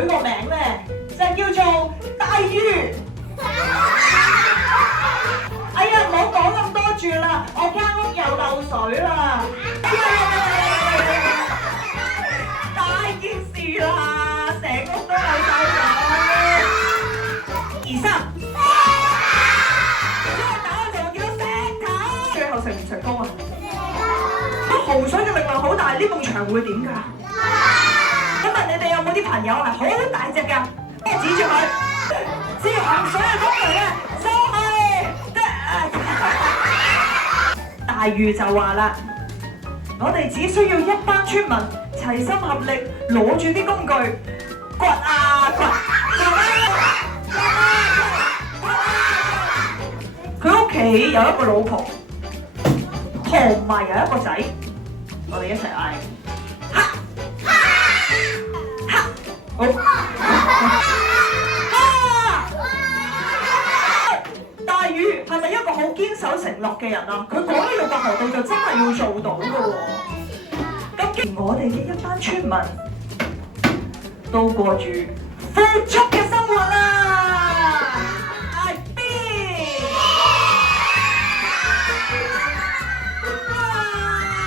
佢個名咧，就叫做大魚。哎呀，唔好講咁多住啦，我間屋又漏水啦！大件事啦，成屋都漏晒水。2、3，之後打我就會見到石頭。最後成唔成功啊？洪水嘅力量好大，呢埲牆會點㗎？今日你哋有冇啲朋友係好大隻㗎？指住佢，只要洪水嘅功能咧，就大魚就話啦，我哋只需要一班村民齊心合力，攞住啲工具，掘啊掘，佢屋企有一個老婆，同埋有一個仔，我哋一齊嗌，哈，哈，好。大魚係咪一個好堅守承諾嘅人啊？佢講呢度白河道就真係要做到㗎喎。咁既然我哋嘅一班村民都過住富足嘅生